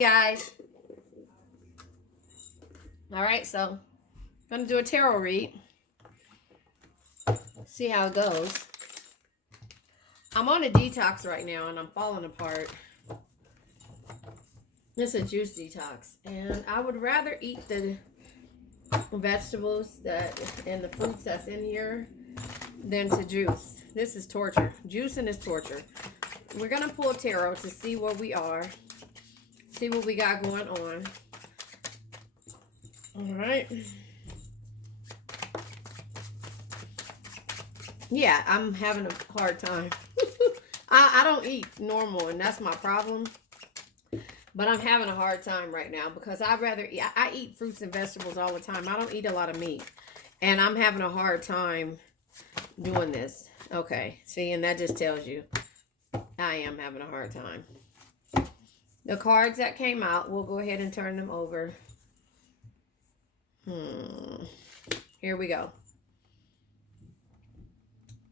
Guys, all right, so I'm gonna do a tarot read, see how it goes. I'm on a detox right now and I'm falling apart. It's a juice detox, and I would rather eat the vegetables that and the fruits that's in here than to juice. This is torture. Juicing is torture. We're gonna pull tarot to see where we are, see what we got going on. All right. Yeah, I'm having a hard time. I don't eat normal, and that's my problem. But I'm having a hard time right now because I'd rather eat. I eat fruits and vegetables all the time. I don't eat a lot of meat. And I'm having a hard time doing this. Okay, see, and that just tells you I am having a hard time. The cards that came out, we'll go ahead and turn them over. Here we go.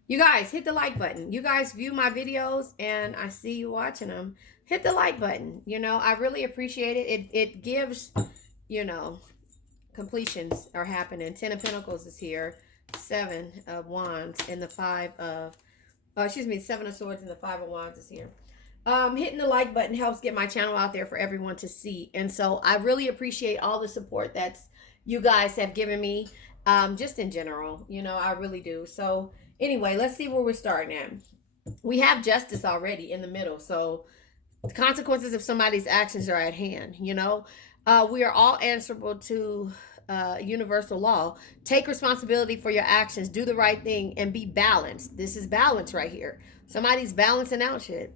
You guys, hit the like button. You guys view my videos and I see you watching them. Hit the like button. You know, I really appreciate it. It gives, you know, completions are happening. 10 of Pentacles is here. 7 of Wands and the 7 of Swords and the 5 of Wands is here. Hitting the like button helps get my channel out there for everyone to see. And so I really appreciate all the support that's you guys have given me, just in general. You know, I really do. So anyway, let's see where we're starting at. We have justice already in the middle. So the consequences of somebody's actions are at hand, you know. We are all answerable to universal law. Take responsibility for your actions. Do the right thing and be balanced. This is balance right here. Somebody's balancing out shit.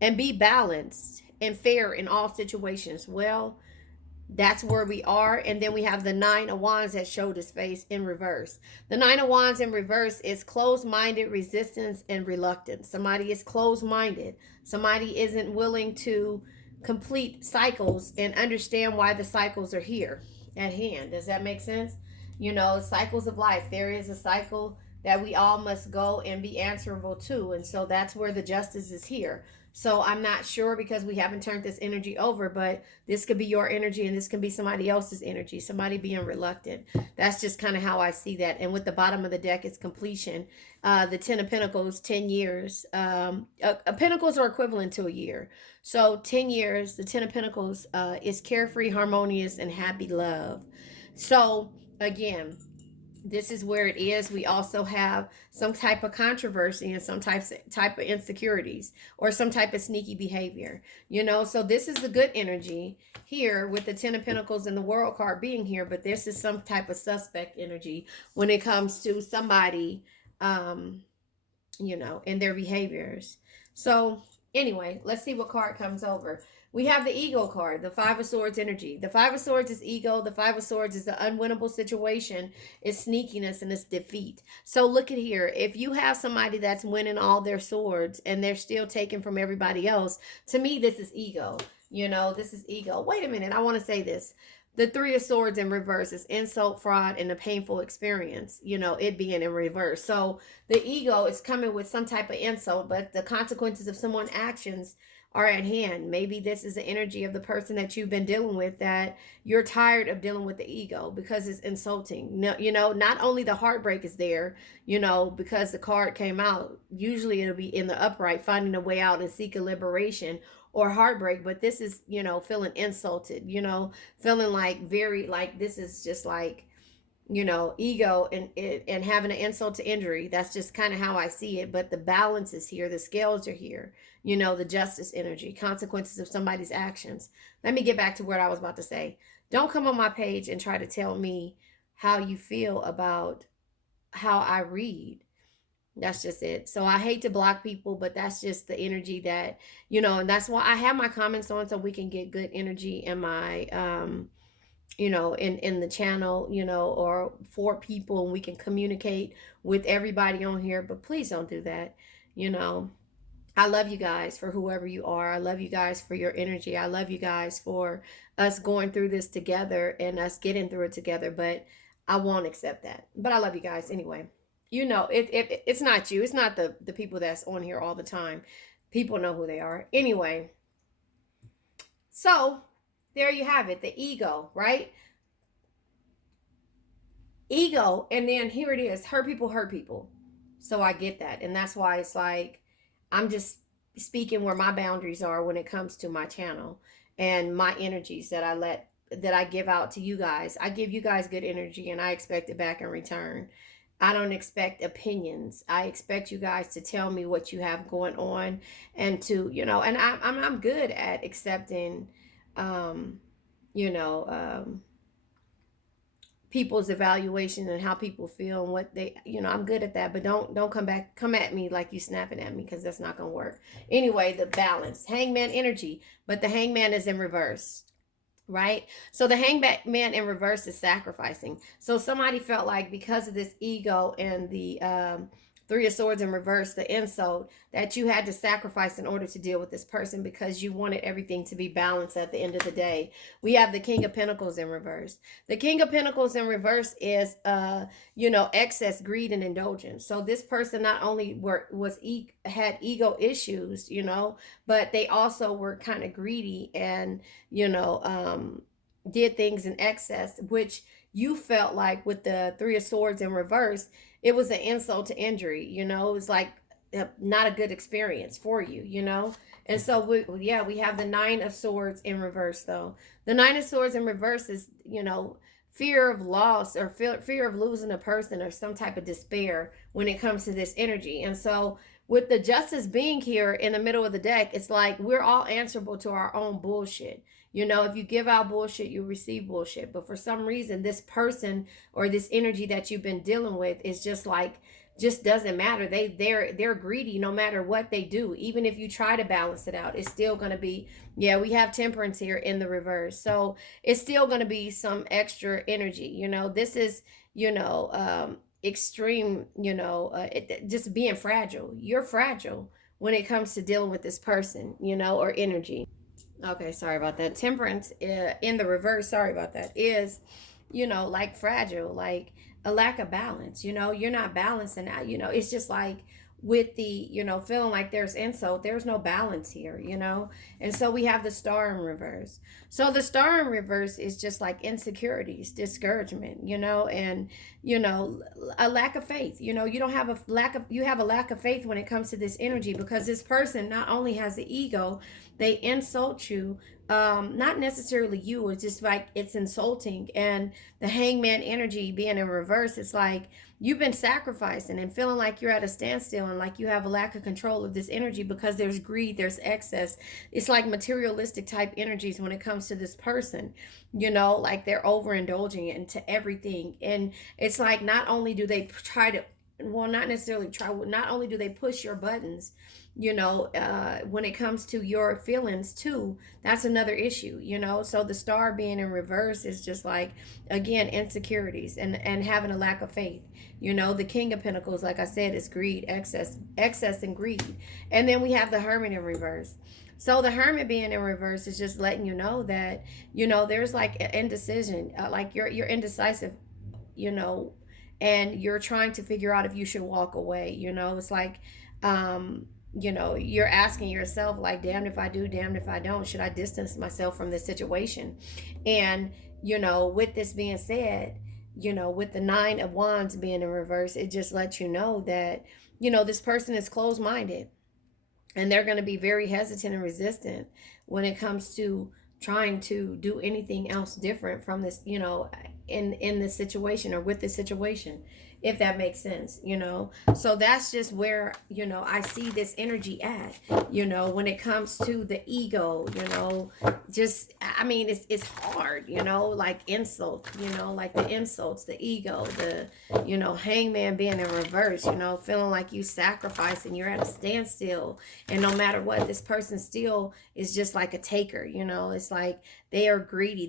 And be balanced and fair in all situations. Well, that's where we are. And then we have the 9 of Wands that showed his face in reverse. The 9 of Wands in reverse is closed-minded, resistance, and reluctance. Somebody is closed-minded. Somebody isn't willing to complete cycles and understand why the cycles are here at hand. Does that make sense? You know, cycles of life. There is a cycle that we all must go and be answerable to. And so that's where the justice is here. So I'm not sure because we haven't turned this energy over, but this could be your energy and this can be somebody else's energy, somebody being reluctant. That's just kind of how I see that. And with the bottom of the deck, it's completion. The 10 of Pentacles, 10 years. Pentacles are equivalent to a year. So 10 years, the 10 of Pentacles is carefree, harmonious, and happy love. So again, this is where it is. We also have some type of controversy and some type of insecurities or some type of sneaky behavior, you know. So this is the good energy here with the 10 of Pentacles and the World card being here, but this is some type of suspect energy when it comes to somebody, you know, and their behaviors. So anyway, let's see what card comes over. We have the ego card, the 5 of Swords energy. The 5 of Swords is ego. The 5 of Swords is the unwinnable situation, it's sneakiness, and it's defeat. So look at here. If you have somebody that's winning all their swords and they're still taking from everybody else, to me, this is ego. You know, this is ego. Wait a minute. I want to say this. The 3 of Swords in reverse is insult, fraud, and a painful experience, you know, it being in reverse. So the ego is coming with some type of insult, but the consequences of someone's actions are at hand. Maybe this is the energy of the person that you've been dealing with, that you're tired of dealing with the ego because it's insulting. No, you know, not only the heartbreak is there, you know, because the card came out, usually it'll be in the upright, finding a way out and seeking liberation or heartbreak, but this is, you know, feeling insulted, you know, feeling like very, like this is just like, you know, ego and having an insult to injury. That's just kind of how I see it. But the balance is here. The scales are here. You know, the justice energy, consequences of somebody's actions. Let me get back to what I was about to say. Don't come on my page and try to tell me how you feel about how I read. That's just it. So I hate to block people, but that's just the energy that, you know, and that's why I have my comments on, so we can get good energy in my, you know, in the channel, you know, or for people, and we can communicate with everybody on here. But please don't do that. You know, I love you guys for whoever you are. I love you guys for your energy. I love you guys for us going through this together and us getting through it together. But I won't accept that. But I love you guys anyway. You know, it's not you. It's not the people that's on here all the time. People know who they are. Anyway, so There you have it, the ego, right? Ego, and then here it is, hurt people hurt people. So I get that, and that's why it's like I'm just speaking where my boundaries are when it comes to my channel and my energies that I give out to you guys. I give you guys good energy and I expect it back in return. I don't expect opinions. I expect you guys to tell me what you have going on, and to, and I'm good at accepting um you know people's evaluation and how people feel and what they, I'm good at that. But don't come at me like you snapping at me, because that's not gonna work. Anyway, the balance, hangman energy, but the hangman is in reverse, right? So the hangman in reverse is sacrificing. So somebody felt like, because of this ego and the three of swords in reverse, the insult, that you had to sacrifice in order to deal with this person, because you wanted everything to be balanced at the end of the day. We have the king of pentacles in reverse. The king of pentacles in reverse is excess, greed, and indulgence. So this person not only had ego issues, but they also were kind of greedy, and did things in excess, which you felt like with the three of swords in reverse, it was an insult to injury. It was like not a good experience for you. And so we have the nine of swords in reverse. Though the nine of swords in reverse is, fear of loss, or fear of losing a person, or some type of despair when it comes to this energy. And so with the justice being here in the middle of the deck, it's like we're all answerable to our own bullshit. If you give out bullshit, you receive bullshit. But for some reason, this person or this energy that you've been dealing with is just doesn't matter. They're greedy no matter what they do. Even if you try to balance it out, it's still going to be, we have temperance here in the reverse. So it's still going to be some extra energy. This is, extreme, just being fragile. You're fragile when it comes to dealing with this person, or energy. Okay, sorry about that. Temperance in the reverse, sorry about that, is, like fragile, like a lack of balance. You're not balancing out. It's just like with the, feeling like there's insult, there's no balance here. And so we have the star in reverse. So the star in reverse is just like insecurities, discouragement, and, a lack of faith. You don't have you have a lack of faith when it comes to this energy, because this person not only has the ego, they insult you. Not necessarily you, it's just like it's insulting. And the hangman energy being in reverse, it's like you've been sacrificing and feeling like you're at a standstill, and like you have a lack of control of this energy, because there's greed, there's excess. It's like materialistic type energies when it comes to this person, like they're overindulging into everything. And it's like not only do they try to, well, not necessarily try, not only do they push your buttons, when it comes to your feelings too, that's another issue. So the star being in reverse is just like, again, insecurities and having a lack of faith. The king of pentacles, like I said, is greed, excess and greed. And then we have the hermit in reverse. So the hermit being in reverse is just letting you know that, there's like an indecision, like you're indecisive, and you're trying to figure out if you should walk away. It's like, you're asking yourself, like, damned if I do, damned if I don't. Should I distance myself from this situation? And, with this being said, with the nine of wands being in reverse, it just lets you know that, this person is closed-minded, and they're going to be very hesitant and resistant when it comes to trying to do anything else different from this, in this situation or with this situation, if that makes sense. So that's just where, I see this energy at, when it comes to the ego. Just, I mean, it's hard, like insult, like the insults, the ego, the, hangman being in reverse, feeling like you sacrificing, you're at a standstill, and no matter what, this person still is just like a taker. It's like they are greedy.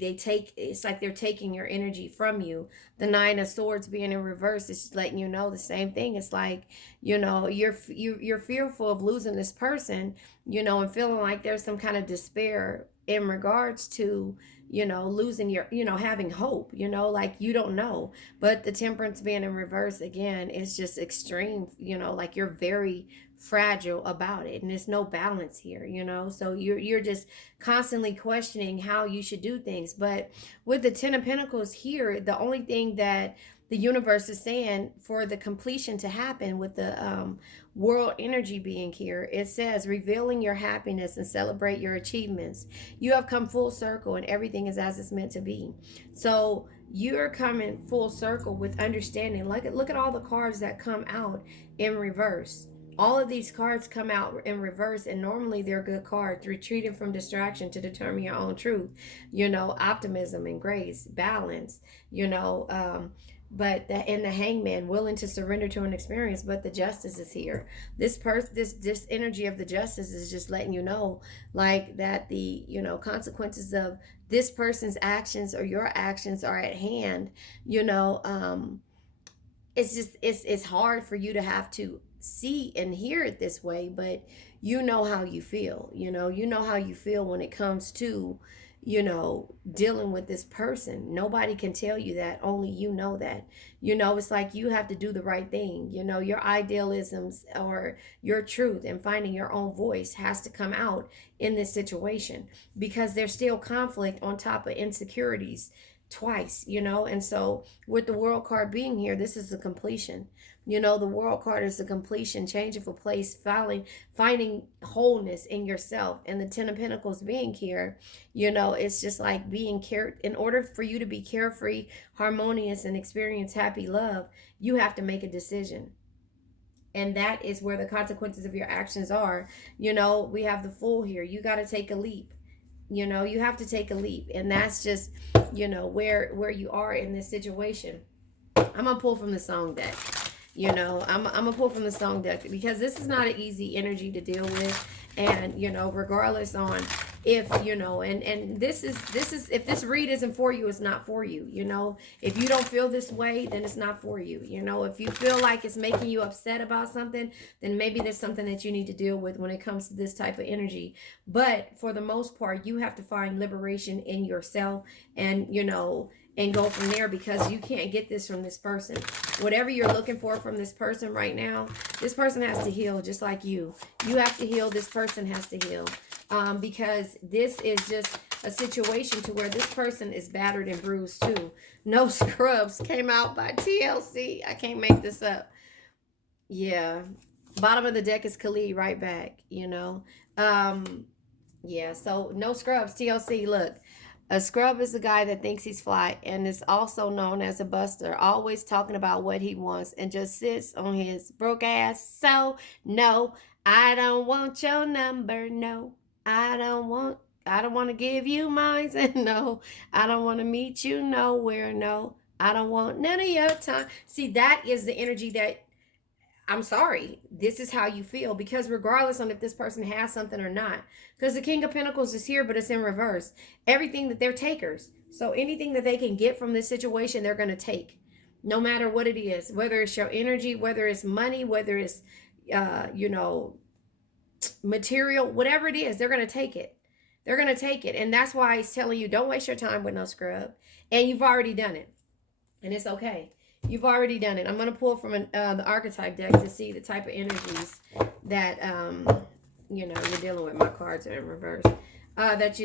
It's like they're taking your energy from you. The nine of swords being in reverse is just letting you know the same thing. It's like, you're fearful of losing this person, and feeling like there's some kind of despair in regards to, you know, losing your, you know, having hope, you know, like you don't know. But the temperance being in reverse again is just extreme, you know, like you're very fragile about it, and there's no balance here, you know. So you're just constantly questioning how you should do things. But with the 10 of Pentacles here, the only thing that the universe is saying for the completion to happen with the world energy being here, it says revealing your happiness and celebrate your achievements. You have come full circle and everything is as it's meant to be. So you're coming full circle with understanding. Look at all the cards that come out in reverse. All of these cards come out in reverse, and normally they're good cards. Retreating from distraction to determine your own truth, you know, optimism and grace, balance, you know, but the Hangman, willing to surrender to an experience. But the Justice is here. This energy of the Justice is just letting you know, like, that the, you know, consequences of this person's actions or your actions are at hand. You know, it's just it's hard for you to have to see and hear it this way, but you know how you feel. You know how you feel when it comes to, you know, dealing with this person. Nobody can tell you that, only you know that. You know, it's like you have to do the right thing. You know, your idealisms or your truth and finding your own voice has to come out in this situation, because there's still conflict on top of insecurities twice, you know. And so with the World card being here, this is the completion. You know, the World card is the completion, change of a place, finding wholeness in yourself. And the 10 of Pentacles being here, you know, it's just like being in order for you to be carefree, harmonious, and experience happy love, you have to make a decision. And that is where the consequences of your actions are. You know, we have the Fool here. You got to take a leap. You know, you have to take a leap. And that's just, you know, where you are in this situation. I'm going to pull from the Song deck. You know, I'm going to pull from the Song deck, because this is not an easy energy to deal with. And, you know, regardless on if, you know, and this is, if this read isn't for you, it's not for you. You know, if you don't feel this way, then it's not for you. You know, if you feel like it's making you upset about something, then maybe there's something that you need to deal with when it comes to this type of energy. But for the most part, you have to find liberation in yourself, and, you know, and go from there, because you can't get this from this person. Whatever you're looking for from this person right now, this person has to heal just like you. You have to heal. This person has to heal. Because this is just a situation to where this person is battered and bruised too. No Scrubs came out by TLC. I can't make this up. Yeah. Bottom of the deck is Khalid right back, you know. Yeah, so no Scrubs, TLC. Look, a scrub is a guy that thinks he's fly and is also known as a buster, always talking about what he wants and just sits on his broke ass. So, no, I don't want your number. No, I don't want to give you mine. And no, I don't want to meet you nowhere. No, I don't want none of your time. See, that is the energy that, I'm sorry, this is how you feel, because regardless on if this person has something or not, because the King of Pentacles is here, but it's in reverse. Everything that they're takers. So anything that they can get from this situation, they're going to take, no matter what it is, whether it's your energy, whether it's money, whether it's, you know, material, whatever it is, they're going to take it. They're going to take it. And that's why he's telling you, don't waste your time with no scrub. And you've already done it. And it's okay. You've already done it. I'm going to pull from the archetype deck to see the type of energies that, you know, you're dealing with. My cards are in reverse. That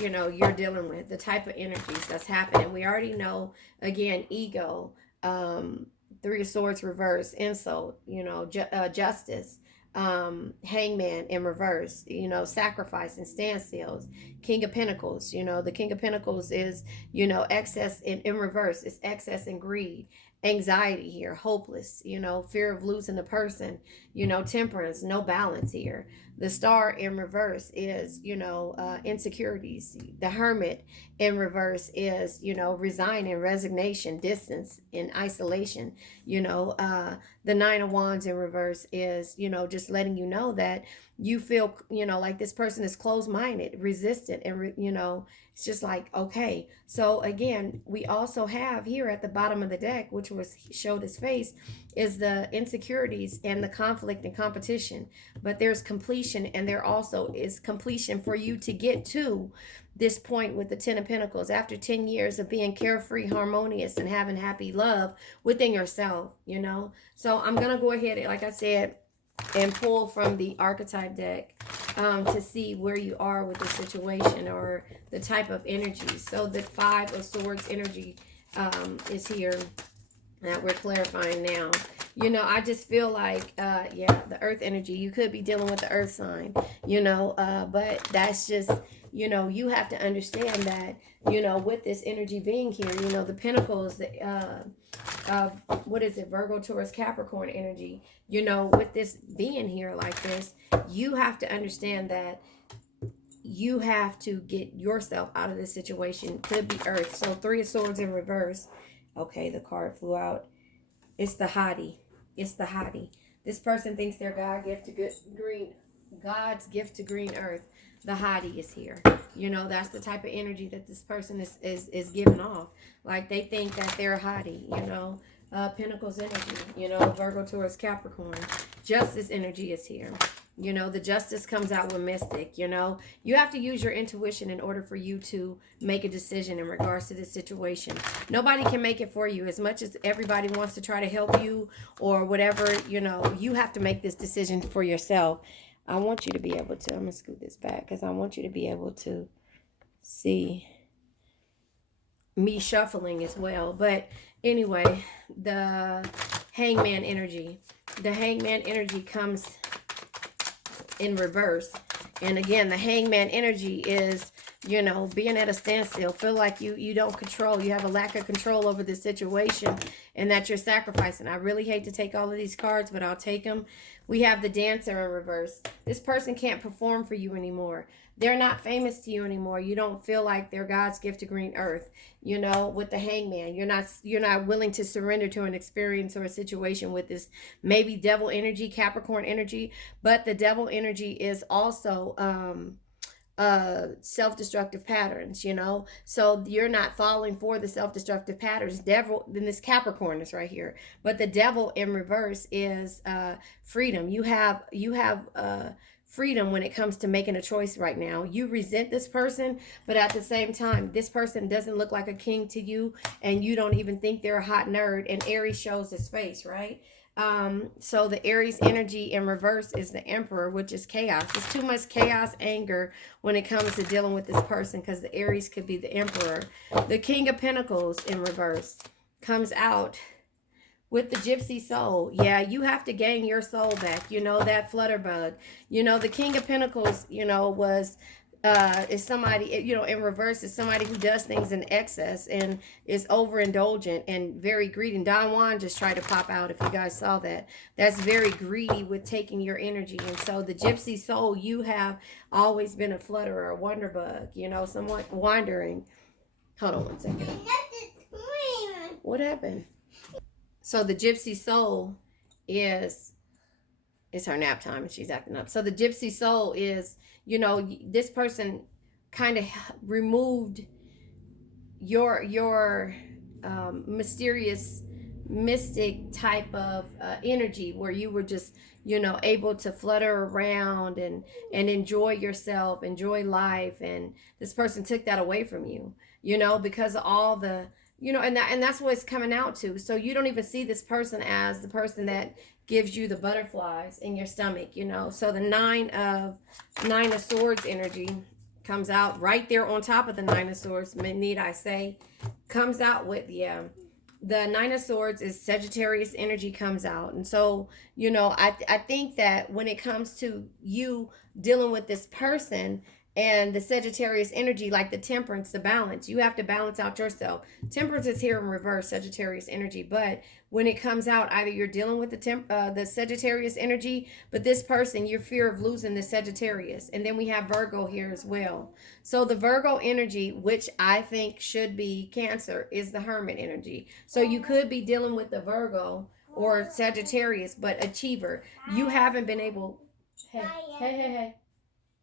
you know, you're dealing with. The type of energies that's happening. We already know, again, ego, 3 of Swords reverse, insult, you know, justice, Hangman in reverse, you know, sacrifice and standstills, King of Pentacles. You know, the King of Pentacles is, you know, excess in reverse. It's excess and greed, anxiety here, hopeless, you know, fear of losing the person, you know, temperance, no balance here. The Star in reverse is, you know, insecurities. The Hermit in reverse is, you know, resigning, resignation, distance, and isolation. You know, the 9 of Wands in reverse is, you know, just letting you know that you feel, you know, like this person is closed-minded, resistant, and, you know, it's just like, okay. So again, we also have here at the bottom of the deck, which was showed his face, is the insecurities and the conflict and competition. But there's completion completion, and there also is completion for you to get to this point with the 10 of Pentacles after 10 years of being carefree, harmonious, and having happy love within yourself, you know. So I'm going to go ahead, like I said, and pull from the archetype deck to see where you are with the situation or the type of energy. So the 5 of Swords energy is here that we're clarifying now. You know, I just feel like, yeah, the earth energy, you could be dealing with the earth sign, you know, but that's just, you know, you have to understand that, you know, with this energy being here, you know, the pentacles, what is it, Virgo, Taurus, Capricorn energy, you know, with this being here like this, you have to understand that you have to get yourself out of this situation. Could be earth. So 3 of Swords in reverse. Okay, the card flew out. It's the hottie. It's the hottie. This person thinks they're God's gift to green earth. The hottie is here. You know, that's the type of energy that this person is giving off. Like they think that they're a hottie, you know. Pentacles energy, you know, Virgo, Taurus, Capricorn. Justice energy is here. You know, the justice comes out with mystic, you know. You have to use your intuition in order for you to make a decision in regards to this situation. Nobody can make it for you. As much as everybody wants to try to help you or whatever, you know, you have to make this decision for yourself. I want you to be able to, I'm going to scoot this back because I want you to be able to see me shuffling as well. But anyway, the hangman energy. The hangman energy comes in reverse. And again, the hangman energy is, you know, being at a standstill. Feel like you don't control. You have a lack of control over the situation and that you're sacrificing. I really hate to take all of these cards, but I'll take them. We have the dancer in reverse. This person can't perform for you anymore. They're not famous to you anymore. You don't feel like they're God's gift to green earth. You know, with the hangman, you're not willing to surrender to an experience or a situation with this maybe devil energy, Capricorn energy. But the devil energy is also self-destructive patterns, you know. So you're not falling for the self-destructive patterns. Devil, then this Capricorn is right here. But the devil in reverse is freedom. You have freedom when it comes to making a choice right now. You resent this person, but at the same time, this person doesn't look like a king to you, and you don't even think they're a hot nerd, and Aries shows his face, right? So the Aries energy in reverse is the Emperor, which is chaos. There's too much chaos, anger when it comes to dealing with this person, because the Aries could be the Emperor. The King of Pentacles in reverse comes out with the gypsy soul. Yeah, you have to gain your soul back. You know, that flutterbug. You know, the King of Pentacles, you know, is somebody, you know, in reverse is somebody who does things in excess and is overindulgent and very greedy. And Don Juan just tried to pop out, if you guys saw that. That's very greedy with taking your energy. And so the gypsy soul, you have always been a flutterer, a wonderbug, you know, somewhat wandering. Hold on one second. What happened? So the gypsy soul it's her nap time and she's acting up. So the gypsy soul is, you know, this person kind of removed your mysterious, mystic type of energy where you were just, you know, able to flutter around and enjoy yourself, enjoy life. And this person took that away from you, you know, because of all the, you know, and that's what it's coming out to. So you don't even see this person as the person that gives you the butterflies in your stomach, you know. So the nine of Swords energy comes out right there on top of the Nine of Swords, need I say, comes out with, yeah, the Nine of Swords is Sagittarius energy comes out. And so, you know, I think that when it comes to you dealing with this person and the Sagittarius energy, like the Temperance, the balance, you have to balance out yourself. Temperance is here in reverse, Sagittarius energy. But when it comes out, either you're dealing with the Sagittarius energy, but this person, your fear of losing the Sagittarius. And then we have Virgo here as well. So the Virgo energy, which I think should be Cancer, is the Hermit energy. So you could be dealing with the Virgo or Sagittarius, but achiever. You haven't been able... Hey.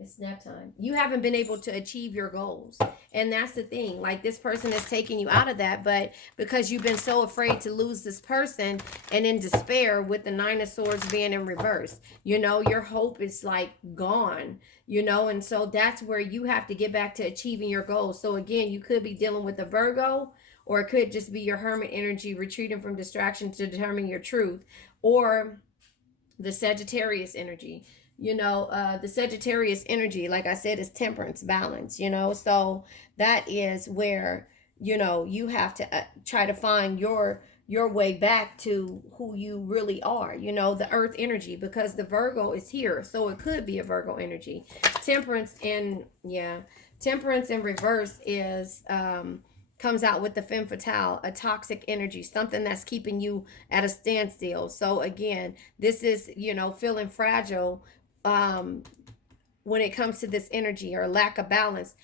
It's nap time. You haven't been able to achieve your goals. And that's the thing. Like, this person is taking you out of that, but because you've been so afraid to lose this person and in despair with the Nine of Swords being in reverse, your hope is like gone, and so that's where you have to get back to achieving your goals. So again, you could be dealing with a Virgo, or it could just be your Hermit energy retreating from distraction to determine your truth, or the Sagittarius energy. The Sagittarius energy, like I said, is temperance, balance, so that is where, you have to try to find your way back to who you really are, the earth energy, because the Virgo is here. So it could be a Virgo energy. Temperance in reverse is comes out with the femme fatale, a toxic energy, something that's keeping you at a standstill. So again, this is, feeling fragile when it comes to this energy, or lack of balance,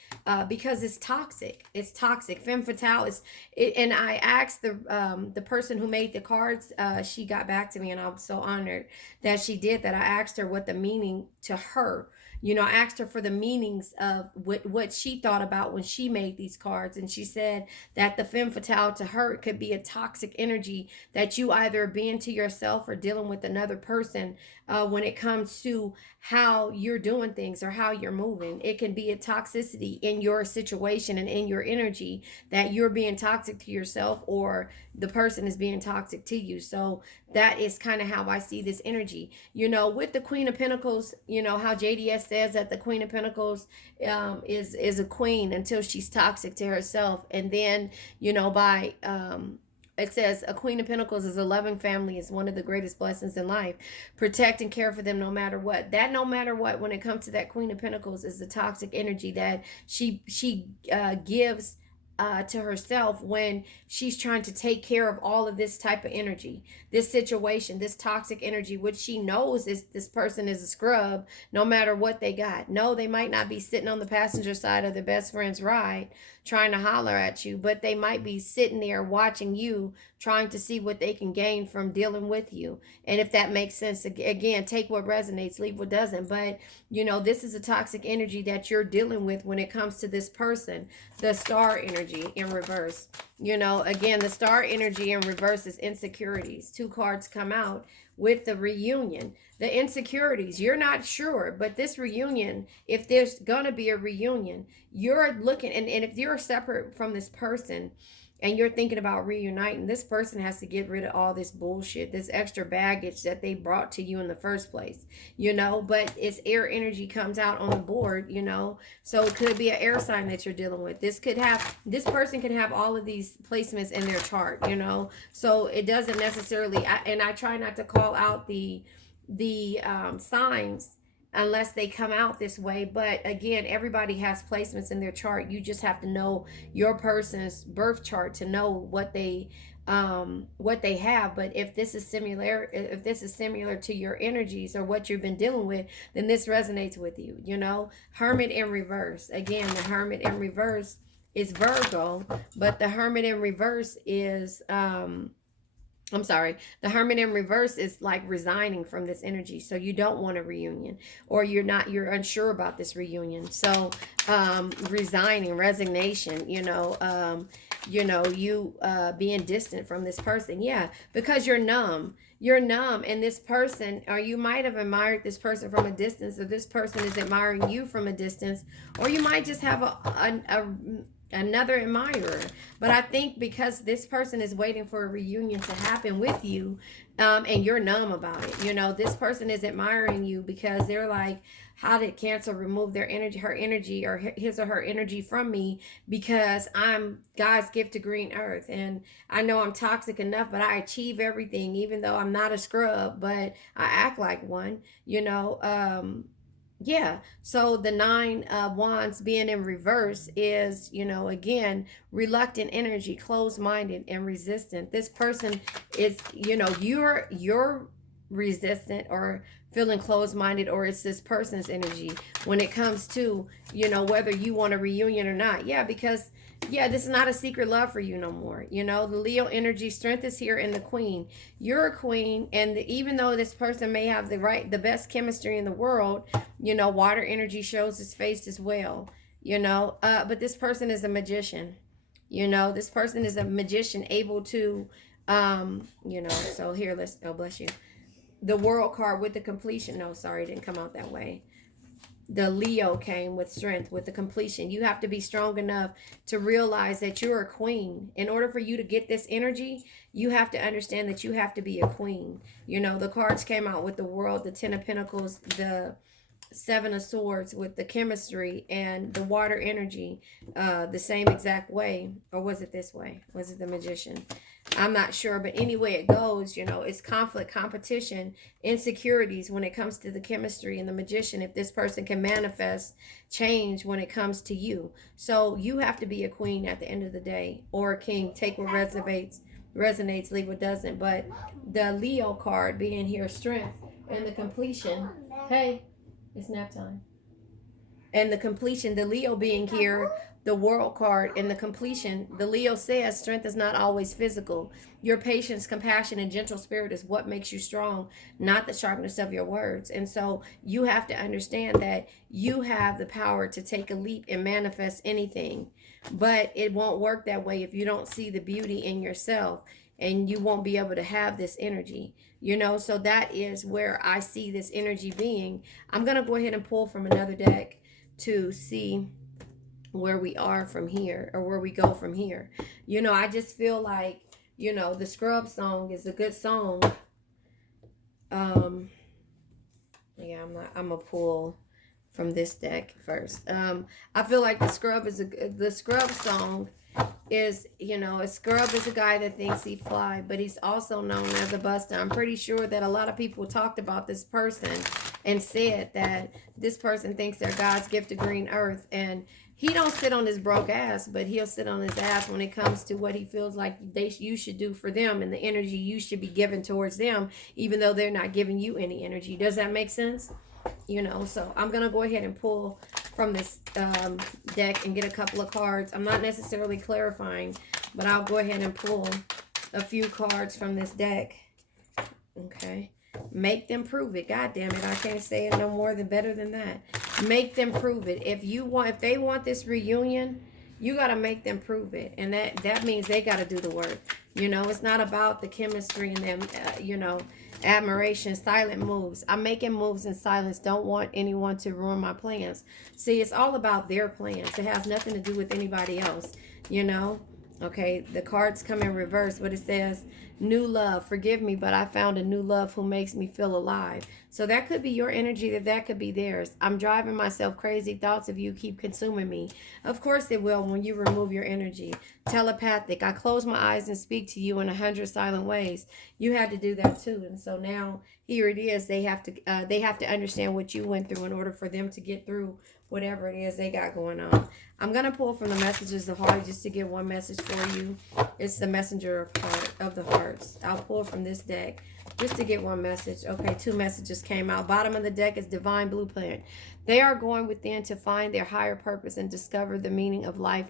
because it's toxic. It's toxic. Femme fatale and I asked the person who made the cards. She got back to me, and I'm so honored that she did that. I asked her what the meaning to her. I asked her for the meanings of what she thought about when she made these cards. And she said that the femme fatale to her could be a toxic energy that you either being to yourself or dealing with another person when it comes to how you're doing things or how you're moving. It can be a toxicity in your situation and in your energy, that you're being toxic to yourself or the person is being toxic to you. So that is kind of how I see this energy. With the Queen of Pentacles, how JDS says that the Queen of Pentacles is a queen until she's toxic to herself. And then, by it says a Queen of Pentacles is a loving family, is one of the greatest blessings in life. Protect and care for them no matter what. That no matter what, when it comes to that Queen of Pentacles, is the toxic energy that she gives to herself when she's trying to take care of all of this type of energy, this situation, this toxic energy, which she knows is this person is a scrub no matter what they got. No, they might not be sitting on the passenger side of their best friend's ride trying to holler at you, but they might be sitting there watching you, trying to see what they can gain from dealing with you. And if that makes sense, again, take what resonates, leave what doesn't. But this is a toxic energy that you're dealing with when it comes to this person. The Star energy in reverse, again, the Star energy in reverse is insecurities. Two cards come out with the reunion. The insecurities, you're not sure, but this reunion, if there's gonna be a reunion, you're looking, and if you're separate from this person and you're thinking about reuniting, this person has to get rid of all this bullshit, this extra baggage that they brought to you in the first place, but it's air energy comes out on the board, so it could be an air sign that you're dealing with. This person can have all of these placements in their chart, so it doesn't necessarily, and I try not to call out the signs unless they come out this way. But again, everybody has placements in their chart. You just have to know your person's birth chart to know what they have. But if this is similar to your energies or what you've been dealing with, then this resonates with you. Hermit in reverse, again, the Hermit in reverse is Virgo, but the Hermit in reverse is the Hermit in reverse is like resigning from this energy. So you don't want a reunion, or you're unsure about this reunion. So resigning, resignation, being distant from this person. Yeah, because you're numb. And this person, or you might have admired this person from a distance, or this person is admiring you from a distance, or you might just have another admirer. But I think because this person is waiting for a reunion to happen with you, and you're numb about it, this person is admiring you because they're like, how did Cancer remove her energy, or his or her energy from me, because I'm God's gift to green earth, and I know I'm toxic enough, but I achieve everything, even though I'm not a scrub, but I act like one, yeah. So the Nine of Wands being in reverse is, again, reluctant energy, closed-minded and resistant. This person is, you're resistant or feeling closed-minded, or it's this person's energy when it comes to, whether you want a reunion or not. Yeah, because Yeah, this is not a secret love for you no more. You know, the Leo energy strength is here in the queen. You're a queen, and even though this person may have the best chemistry in the world, you know, water energy shows his face as well. You know, but this person is a magician. You know, this person is a magician able to, you know. So here, let's. Oh, bless you. The World card with the completion. No, sorry, it didn't come out that way. The Leo came with strength, with the completion. You have to be strong enough to realize that you're a queen. In order for you to get this energy, you have to understand that you have to be a queen. You know, the cards came out with the World, the Ten of Pentacles, the Seven of Swords with the chemistry, and the water energy the same exact way. Or was it this way? Was it the Magician? I'm not sure, but any way it goes, you know, it's conflict, competition, insecurities when it comes to the chemistry and the Magician. If this person can manifest change when it comes to you. So you have to be a queen at the end of the day, or a king. Take what resonates, leave what doesn't. But the Leo card being here, strength and the completion. Hey, it's nap time. And the completion, the Leo being here, the World card, and the completion, the Leo says strength is not always physical. Your patience, compassion, and gentle spirit is what makes you strong, not the sharpness of your words. And so you have to understand that you have the power to take a leap and manifest anything. But it won't work that way if you don't see the beauty in yourself, and you won't be able to have this energy. You know, so that is where I see this energy being. I'm going to go ahead and pull from another deck to see where we are from here, or where we go from here. You know, I just feel like, you know, the Scrub song is a good song. Yeah, I'm gonna pull from this deck first. I feel like the Scrub song is, you know, a scrub is a guy that thinks he fly, but he's also known as a buster. I'm pretty sure that a lot of people talked about this person and said that this person thinks they're God's gift to green earth, and he don't sit on his broke ass, but he'll sit on his ass when it comes to what he feels like you should do for them, and the energy you should be giving towards them, even though they're not giving you any energy. Does that make sense? You know, so I'm gonna go ahead and pull from this deck and get a couple of cards. I'm not necessarily clarifying, but I'll go ahead and pull a few cards from this deck. Okay. Make them prove it. God damn it. I can't say it no more than better than that. Make them prove it. If they want this reunion, you got to make them prove it. And that means they got to do the work. You know, it's not about the chemistry and them, you know, admiration, silent moves. I'm making moves in silence. Don't want anyone to ruin my plans. See, it's all about their plans. It has nothing to do with anybody else, you know. Okay, the cards come in reverse, but it says, new love, forgive me, but I found a new love who makes me feel alive. So that could be your energy, that could be theirs. I'm driving myself crazy. Thoughts of you keep consuming me. Of course it will when you remove your energy. Telepathic, I close my eyes and speak to you in 100 silent ways. You had to do that too. And so now here it is. They have to understand what you went through in order for them to get through whatever it is they got going on. I'm going to pull from the messages of heart just to get one message for you. It's the messenger of the hearts. I'll pull from this deck just to get one message. Okay, two messages came out. Bottom of the deck is divine blueprint. They are going within to find their higher purpose and discover the meaning of life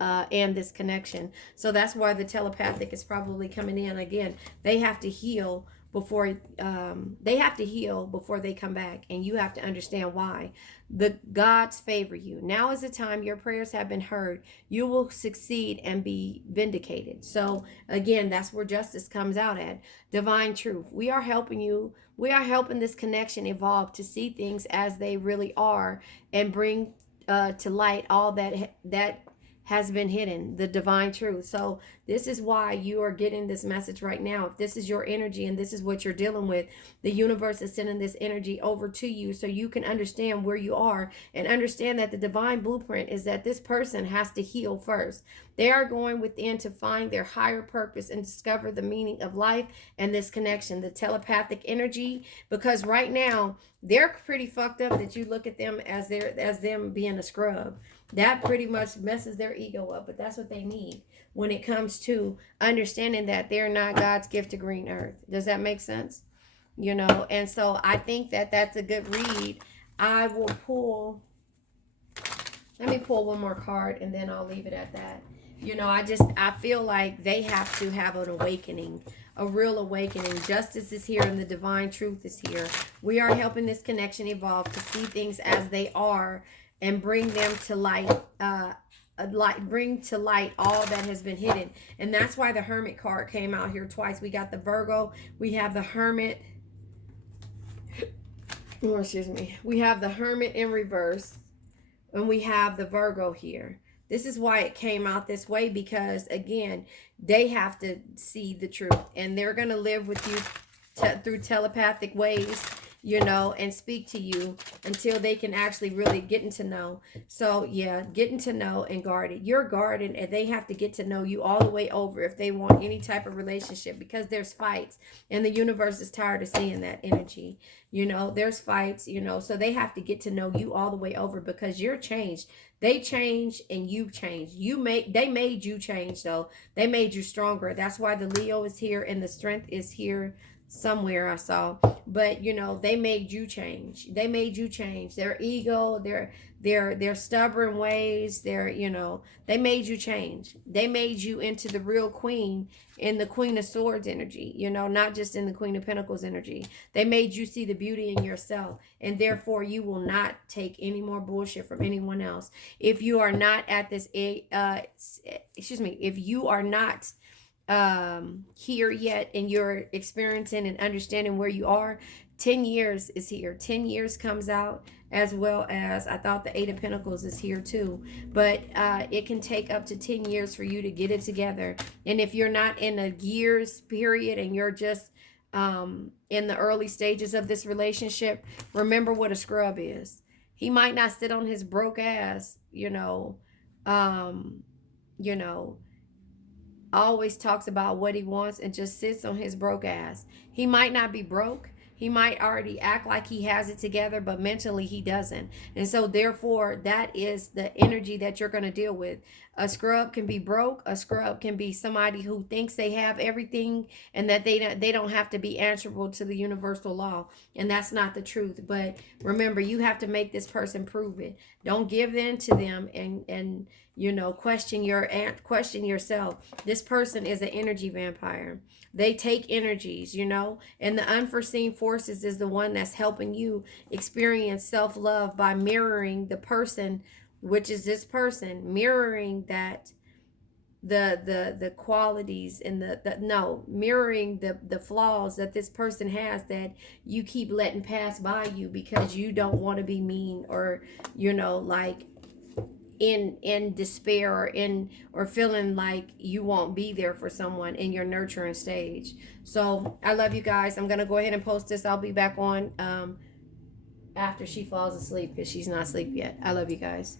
and this connection. So that's why the telepathic is probably coming in. Again, they have to heal before they come back, and you have to understand why. The gods favor you. Now is the time your prayers have been heard. You will succeed and be vindicated. So again, that's where justice comes out at. Divine truth. We are helping you. We are helping this connection evolve to see things as they really are and bring to light all that has been hidden, the divine truth. So this is why you are getting this message right now. If this is your energy and this is what you're dealing with, the universe is sending this energy over to you so you can understand where you are and understand that the divine blueprint is that this person has to heal first. They are going within to find their higher purpose and discover the meaning of life and this connection, the telepathic energy, because right now they're pretty fucked up that you look at them as them being a scrub. That pretty much messes their ego up, but that's what they need when it comes to understanding that they're not God's gift to green earth. Does that make sense? You know, and so I think that that's a good read. I will pull Let me pull one more card and then I'll leave it at that. You know, I feel like they have to have an awakening, a real awakening. Justice is here and the divine truth is here. We are helping this connection evolve to see things as they are and bring them to light, bring to light all that has been hidden. And that's why the Hermit card came out here twice. We got the Virgo, we have the Hermit, or excuse me, we have the Hermit in reverse, and we have the Virgo here. This is why it came out this way, because again, they have to see the truth and they're going to live with you through telepathic ways, you know, and speak to you until they can actually really getting to know. So yeah, getting to know and guarded. You're guarded and they have to get to know you all the way over if they want any type of relationship, because there's fights and the universe is tired of seeing that energy. You know, there's fights, you know, so they have to get to know you all the way over because you're changed. They changed and you changed. They made you change though. They made you stronger. That's why the Leo is here and the strength is here somewhere I saw. But you know, they made you change. They made you change. Their ego, their stubborn ways, you know, they made you change. They made you into the real queen in the Queen of Swords energy, you know, not just in the Queen of Pentacles energy. They made you see the beauty in yourself, and therefore you will not take any more bullshit from anyone else. If you are not at this if you are not here yet and you're experiencing and understanding where you are, 10 years is here. 10 years comes out, as well as I thought the Eight of Pentacles is here too, but it can take up to 10 years for you to get it together. And if you're not in a years period and you're just in the early stages of this relationship, remember what a scrub is. He might not sit on his broke ass, you know, always talks about what he wants and just sits on his broke ass. He might not be broke. He might already act like he has it together, but mentally he doesn't. And so therefore, that is the energy that you're going to deal with. A scrub can be broke. A scrub can be somebody who thinks they have everything and that they don't have to be answerable to the universal law. And that's not the truth. But remember, you have to make this person prove it. Don't give in to them and you know, question yourself. This person is an energy vampire. They take energies, you know, and the unforeseen forces is the one that's helping you experience self-love by mirroring the person, which is this person, mirroring that the qualities and mirroring the flaws that this person has that you keep letting pass by you because you don't want to be mean or, you know, like in despair or feeling like you won't be there for someone in your nurturing stage. So I love you guys. I'm gonna go ahead and post this. I'll be back on after she falls asleep because she's not asleep yet. I love you guys.